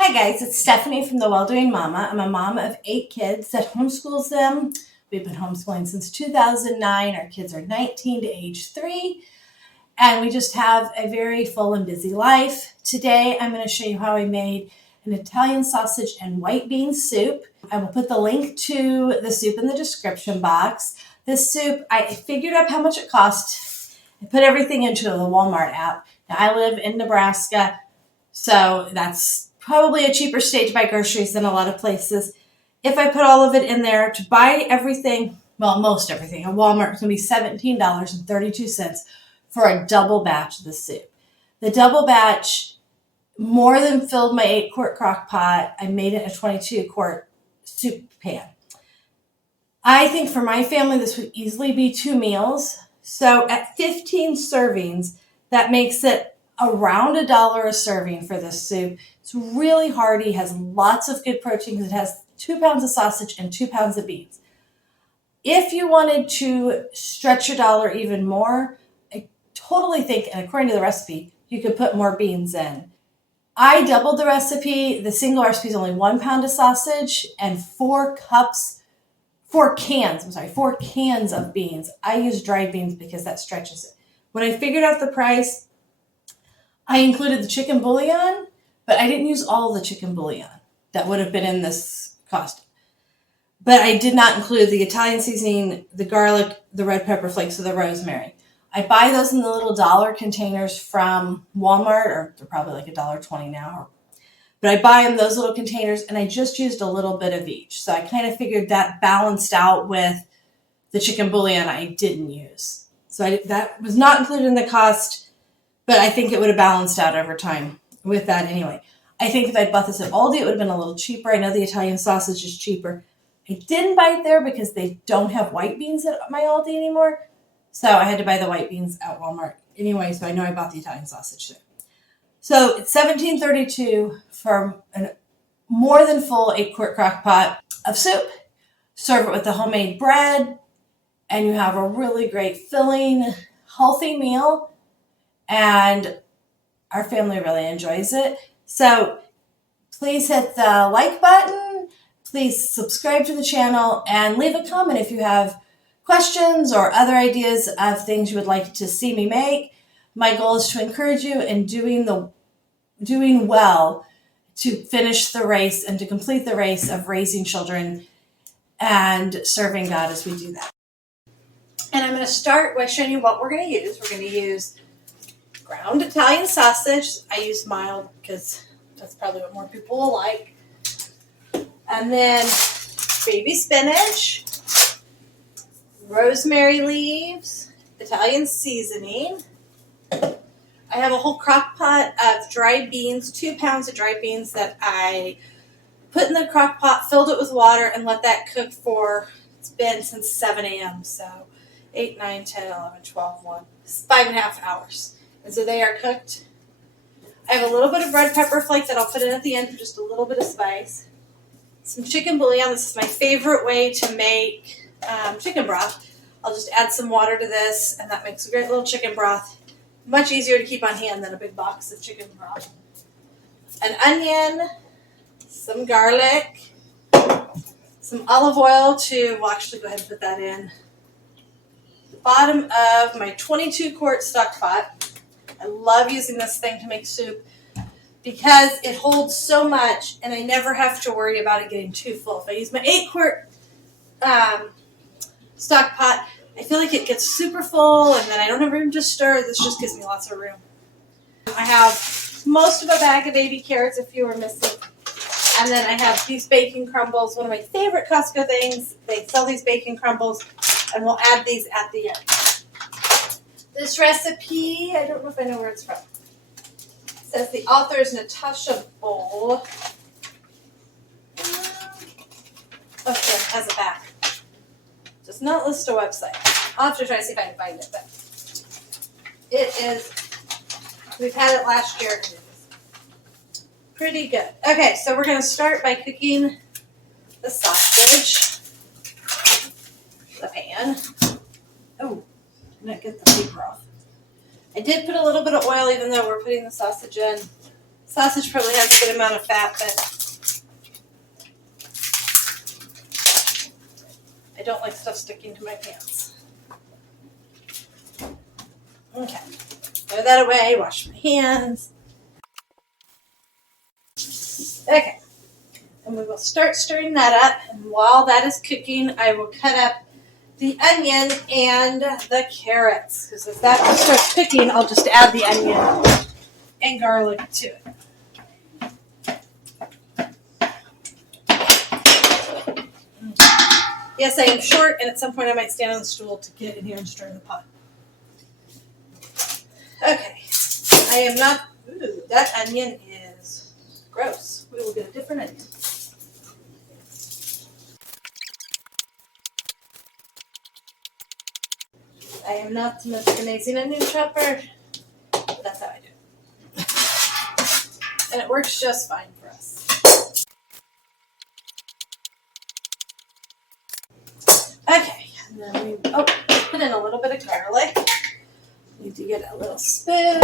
Hi guys, it's Stephanie from the Well-Doing Mama. I'm a mom of 8 kids that homeschools them. We've been homeschooling since 2009. Our kids are 19 to age 3, and we just have a very full and busy life. Today, I'm going to show you how I made an Italian sausage and white bean soup. I will put the link to the soup in the description box. This soup, I figured out how much it cost. I put everything into the Walmart app. Now, I live in Nebraska, so that's probably a cheaper state to buy groceries than a lot of places. If I put all of it in there to buy everything, well, most everything, at Walmart, it's going to be $17.32 for a double batch of the soup. The double batch more than filled my 8-quart crock pot. I made it a 22-quart soup pan. I think for my family, this would easily be 2 meals. So at 15 servings, that makes it around $1 a serving for this soup. It's really hearty, has lots of good protein because it has 2 pounds of sausage and 2 pounds of beans. If you wanted to stretch your dollar even more, I totally think, and according to the recipe, you could put more beans in. I doubled the recipe. The single recipe is only 1 pound of sausage and 4 cans of beans. I use dried beans because that stretches it. When I figured out the price, I included the chicken bouillon, but I didn't use all the chicken bouillon that would have been in this cost. But I did not include the Italian seasoning, the garlic, the red pepper flakes, or the rosemary. I buy those in the little dollar containers from Walmart, or they're probably like $1.20 now. But I buy them those little containers, and I just used a little bit of each. So I kind of figured that balanced out with the chicken bouillon I didn't use. So that was not included in the cost, but I think it would have balanced out over time with that anyway. I think if I'd bought this at Aldi, it would have been a little cheaper. I know the Italian sausage is cheaper. I didn't buy it there because they don't have white beans at my Aldi anymore. So I had to buy the white beans at Walmart anyway, so I know I bought the Italian sausage there. So it's $17.32 for a more than full 8-quart crock pot of soup. Serve it with the homemade bread, and you have a really great filling, healthy meal. And our family really enjoys it. So please hit the like button. Please subscribe to the channel and leave a comment if you have questions or other ideas of things you would like to see me make. My goal is to encourage you in doing well to finish the race and to complete the race of raising children and serving God as we do that. And I'm going to start by showing you what we're going to use. We're going to use ground Italian sausage. I use mild because that's probably what more people will like. And then baby spinach, rosemary leaves, Italian seasoning. I have a whole crock pot of dried beans, 2 pounds of dried beans that I put in the crock pot, filled it with water, and let that cook for, it's been since 7 a.m. So 8, 9, 10, 11, 12, 1, 5.5 hours. And so they are cooked. I have a little bit of red pepper flake that I'll put in at the end for just a little bit of spice. Some chicken bouillon. This is my favorite way to make chicken broth. I'll just add some water to this, and that makes a great little chicken broth. Much easier to keep on hand than a big box of chicken broth. An onion, some garlic, some olive oil we'll actually go ahead and put that in the bottom of my 22-quart stock pot. I love using this thing to make soup because it holds so much and I never have to worry about it getting too full. If I use my 8-quart stock pot, I feel like it gets super full and then I don't have room to stir. This just gives me lots of room. I have most of a bag of baby carrots if you were missing. And then I have these bacon crumbles, one of my favorite Costco things. They sell these bacon crumbles and we'll add these at the end. This recipe, I don't know if I know where it's from. It says the author is Natasha Bowl. Okay, it has a back. Does not list a website. I'll have to try to see if I can find it. But it is, we've had it last year. It is pretty good. Okay, so we're going to start by cooking the sausage. The pan. Oh. Not get the paper off. I did put a little bit of oil even though we're putting the sausage in. Sausage probably has a good amount of fat, but I don't like stuff sticking to my pants. Okay, throw that away, wash my hands. Okay, and we will start stirring that up, and while that is cooking, I will cut up the onion and the carrots, because as that starts cooking, I'll just add the onion and garlic to it. Yes, I am short, and at some point I might stand on the stool to get in here and stir the pot. Okay, I am not, ooh, that onion is gross. We will get a different onion. I am not the most amazing onion chopper, but that's how I do it. And it works just fine for us. Okay, and then we put in a little bit of garlic. Need to get a little spoon.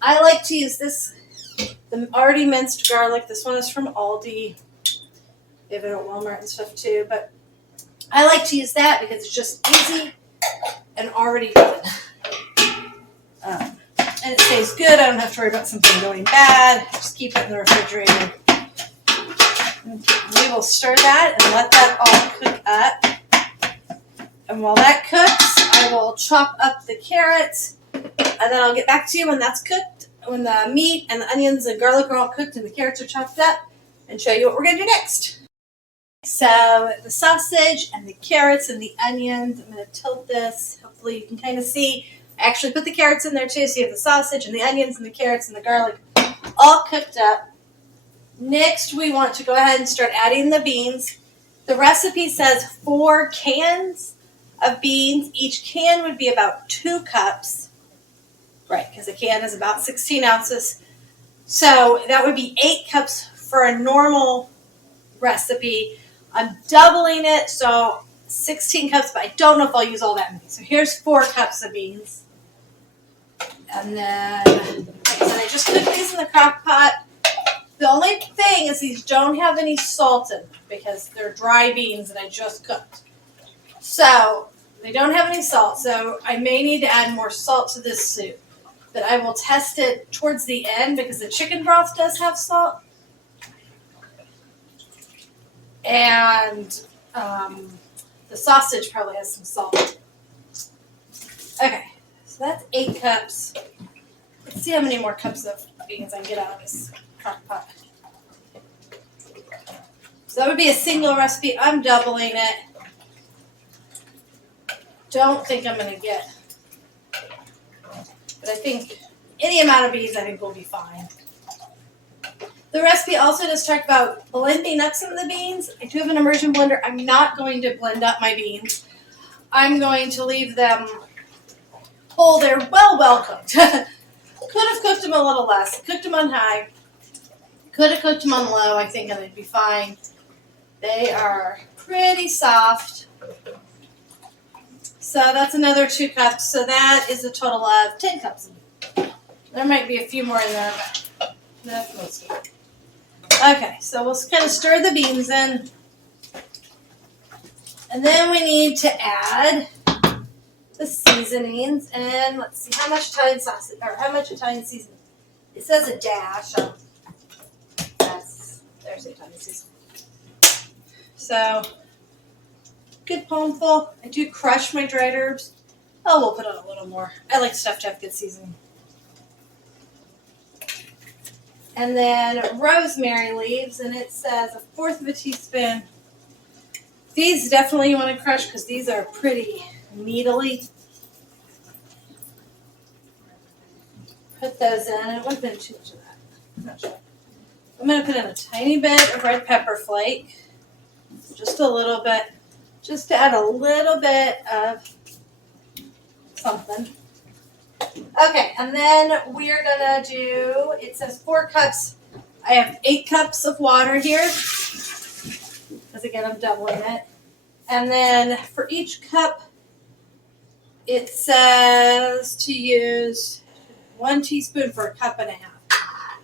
I like to use this, the already minced garlic. This one is from Aldi. They have it at Walmart and stuff too, but I like to use that because it's just easy and already done. And it stays good. I don't have to worry about something going bad. Just keep it in the refrigerator. We will stir that and let that all cook up. And while that cooks, I will chop up the carrots, and then I'll get back to you when that's cooked, when the meat and the onions and garlic are all cooked and the carrots are chopped up, and show you what we're going to do next. So the sausage and the carrots and the onions, I'm going to tilt this. Hopefully you can kind of see. I actually put the carrots in there too, so you have the sausage and the onions and the carrots and the garlic all cooked up. Next, we want to go ahead and start adding the beans. The recipe says 4 cans of beans. Each can would be about 2 cups. Right, because a can is about 16 ounces. So that would be 8 cups for a normal recipe. I'm doubling it, so 16 cups, but I don't know if I'll use all that many. So here's 4 cups of beans. And then, like I said, I just cooked these in the crock pot. The only thing is these don't have any salt in them because they're dry beans that I just cooked. So they don't have any salt, so I may need to add more salt to this soup. But I will test it towards the end because the chicken broth does have salt. And the sausage probably has some salt. Okay, so that's 8 cups. Let's see how many more cups of beans I can get out of this crock pot. So that would be a single recipe. I'm doubling it. Don't think I'm going to get, but I think any amount of beans I think will be fine. The recipe also does talk about blending up some of the beans. I do have an immersion blender. I'm not going to blend up my beans. I'm going to leave them whole. They're well cooked. Could have cooked them a little less. Cooked them on high. Could have cooked them on low, I think, and they'd be fine. They are pretty soft. So that's another 2 cups. So that is a total of 10 cups. There might be a few more in there, but that's most of it. Okay, so we'll kind of stir the beans in. And then we need to add the seasonings. And let's see, how much Italian sausage, or how much Italian seasoning? It says a dash. There's the Italian seasoning. So, good palmful. I do crush my dried herbs. Oh, we'll put on a little more. I like stuff to have good seasoning. And then rosemary leaves, and it says 1/4 of a teaspoon. These definitely you want to crush because these are pretty needly. Put those in. It wouldn't have been too much of that. I'm not sure. I'm going to put in a tiny bit of red pepper flake. Just a little bit. Just to add a little bit of something. Okay, and then we're going to do, it says 4 cups. I have 8 cups of water here. Because again, I'm doubling it. And then for each cup, it says to use 1 teaspoon for a cup and a half.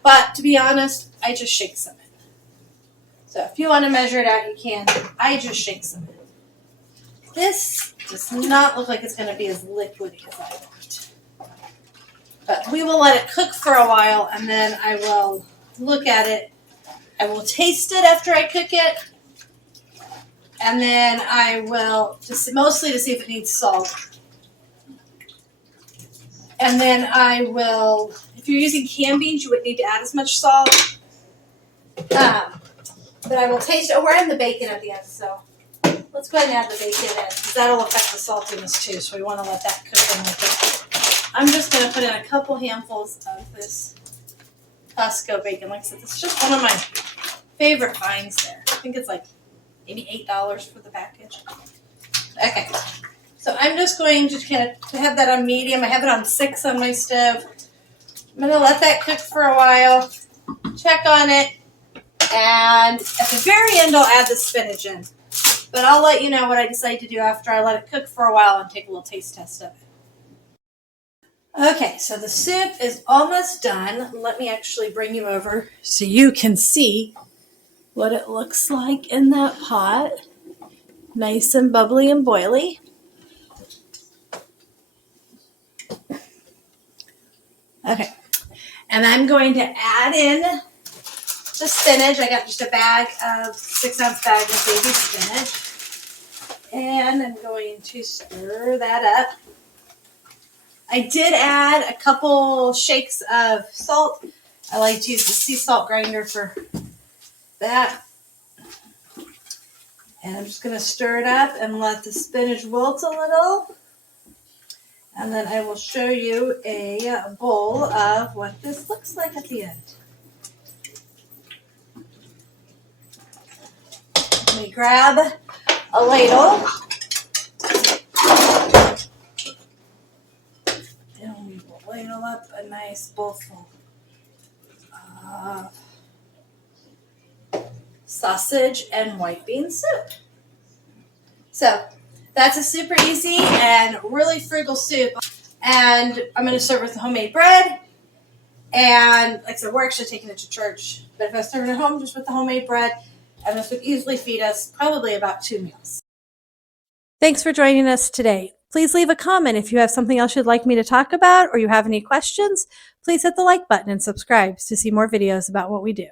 But to be honest, I just shake some in. So if you want to measure it out, you can. I just shake some in. This does not look like it's going to be as liquidy as I want. But we will let it cook for a while, and then I will look at it. I will taste it after I cook it. And then I will, just mostly to see if it needs salt. And then I will, if you're using canned beans, you wouldn't need to add as much salt. But I will taste it. Oh, we're adding the bacon at the end, so let's go ahead and add the bacon in, because that'll affect the saltiness too, so we want to let that cook in with it. I'm just going to put in a couple handfuls of this Costco bacon. Like I said, it's just one of my favorite finds there. I think it's like maybe $8 for the package. Okay, so I'm just going to kind of have that on medium. I have it on 6 on my stove. I'm going to let that cook for a while, check on it, and at the very end I'll add the spinach in. But I'll let you know what I decide to do after I let it cook for a while and take a little taste test of it. Okay, so the soup is almost done. Let me actually bring you over so you can see what it looks like in that pot. Nice and bubbly and boily. Okay, and I'm going to add in the spinach. I got just a bag of 6-ounce bag of baby spinach. And I'm going to stir that up. I did add a couple shakes of salt. I like to use the sea salt grinder for that. And I'm just going to stir it up and let the spinach wilt a little. And then I will show you a bowl of what this looks like at the end. Let me grab a ladle. And we will ladle up a nice bowl full of sausage and white bean soup. So that's a super easy and really frugal soup. And I'm going to serve it with homemade bread. And like I said, we're actually taking it to church. But if I serve it at home just with the homemade bread, and this would easily feed us probably about 2 meals. Thanks for joining us today. Please leave a comment if you have something else you'd like me to talk about or you have any questions. Please hit the like button and subscribe to see more videos about what we do.